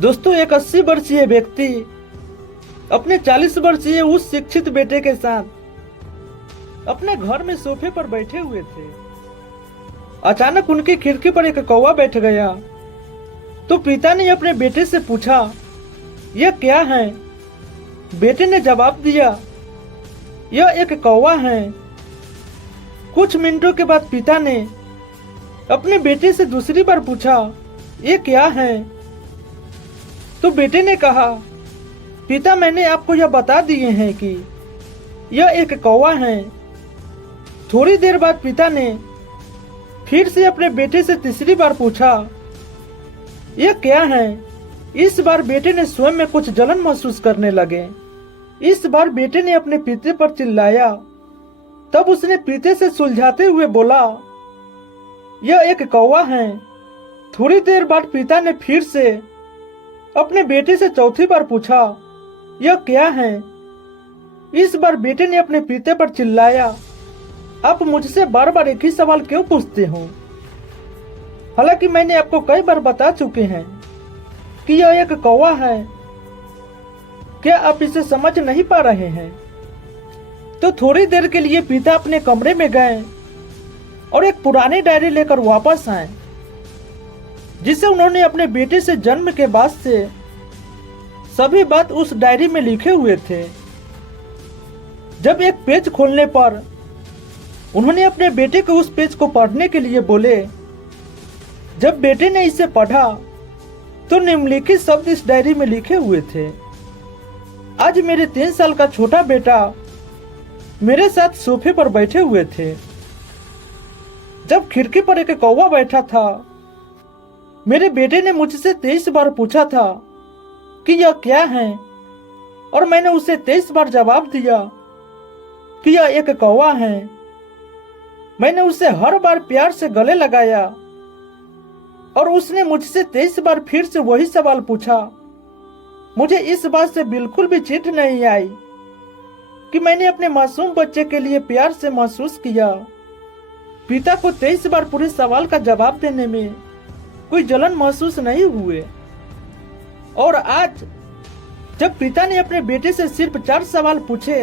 दोस्तों, एक 80 वर्षीय व्यक्ति अपने 40 वर्षीय उस शिक्षित बेटे के साथ अपने घर में सोफे पर बैठे हुए थे। अचानक उनकी खिड़की पर एक कौवा बैठ गया। तो पिता ने अपने बेटे से पूछा, यह क्या है? बेटे ने जवाब दिया, यह एक कौवा है। कुछ मिनटों के बाद पिता ने अपने बेटे से दूसरी बार पूछा, यह क्या है? तो बेटे ने कहा, पिता, मैंने आपको यह बता दिए हैं कि यह एक कौवा है। थोड़ी देर बाद पिता ने फिर से अपने बेटे से तीसरी बार पूछा, यह क्या है? इस बार बेटे ने स्वयं में कुछ जलन महसूस करने लगे। इस बार बेटे ने अपने पिता पर चिल्लाया। तब उसने पिता से सुलझाते हुए बोला, यह एक कौवा है। थोड़ी देर बाद पिता ने फिर से अपने बेटे से चौथी बार पूछा, यह क्या है? इस बार बेटे ने अपने पिता पर चिल्लाया, आप मुझसे बार बार एक ही सवाल क्यों पूछते हो? हालांकि मैंने आपको कई बार बता चुके हैं कि यह एक कौवा है। क्या आप इसे समझ नहीं पा रहे हैं? तो थोड़ी देर के लिए पिता अपने कमरे में गए और एक पुरानी डायरी लेकर वापस आए, जिसे उन्होंने अपने बेटे से जन्म के बाद से सभी बात उस डायरी में लिखे हुए थे। जब एक पेज खोलने पर उन्होंने अपने बेटे को उस पेज को पढ़ने के लिए बोले। जब बेटे ने इसे पढ़ा तो निम्नलिखित शब्द इस डायरी में लिखे हुए थे, आज मेरे 3 साल का छोटा बेटा मेरे साथ सोफे पर बैठे हुए थे। जब खिड़की पर एक कौवा बैठा था, मेरे बेटे ने मुझसे 23 बार पूछा था कि यह क्या है, और मैंने उसे 23 बार जवाब दिया कि यह एक कौवा है। मैंने उसे हर बार प्यार से गले लगाया और उसने मुझसे 23 बार फिर से वही सवाल पूछा। मुझे इस बात से बिल्कुल भी चिढ़ नहीं आई कि मैंने अपने मासूम बच्चे के लिए प्यार से महसूस किया। पिता को 23 बार पूरे सवाल का जवाब देने में कोई जलन महसूस नहीं हुए। और आज जब पिता ने अपने बेटे से सिर्फ 4 सवाल पूछे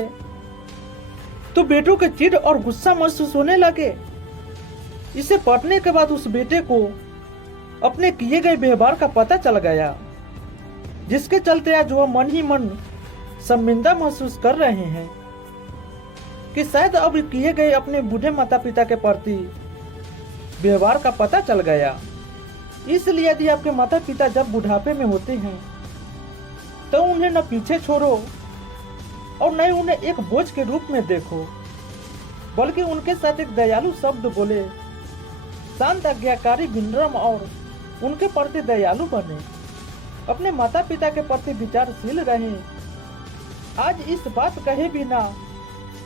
तो बेटों के चिढ़ और गुस्सा महसूस होने लगे। इसे पढ़ने के बाद उस बेटे को अपने किए गए व्यवहार का पता चल गया, जिसके चलते आज वह मन ही मन शर्मिंदा महसूस कर रहे हैं कि शायद अब किए गए अपने बूढ़े माता पिता के प्रति व्यवहार का पता चल गया। इसलिए यदि आपके माता पिता जब बुढ़ापे में होते हैं तो उन्हें न पीछे छोड़ो और न उन्हें एक बोझ के रूप में देखो, बल्कि उनके साथ एक दयालु शब्द बोले, शांत, आज्ञाकारी, विनम्र और उनके प्रति दयालु बने। अपने माता पिता के प्रति विचारशील रहें। आज इस बात कहे बिना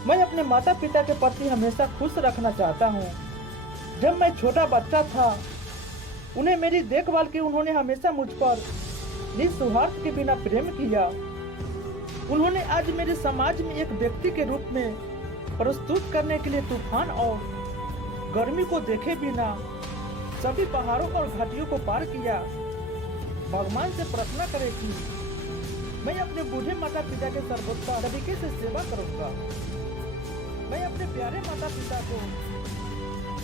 मैं अपने माता पिता के प्रति हमेशा खुश रखना चाहता हूँ। जब मैं छोटा बच्चा था, उन्हें मेरी देखभाल की उन्होंने हमेशा मुझ पर निस्वार्थ के बिना प्रेम किया। उन्होंने आज मेरे समाज में एक व्यक्ति के रूप में प्रस्तुत करने के लिए तूफान और गर्मी को देखे बिना सभी पहाड़ों और घाटियों को पार किया। भगवान से प्रार्थना करें कि मैं अपने बूढ़े माता पिता के सर्वोत्तम तरीके से सेवा करूंगा। मैं अपने प्यारे माता पिता को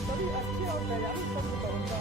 सभी अच्छे और दयालु शब्द करूंगा।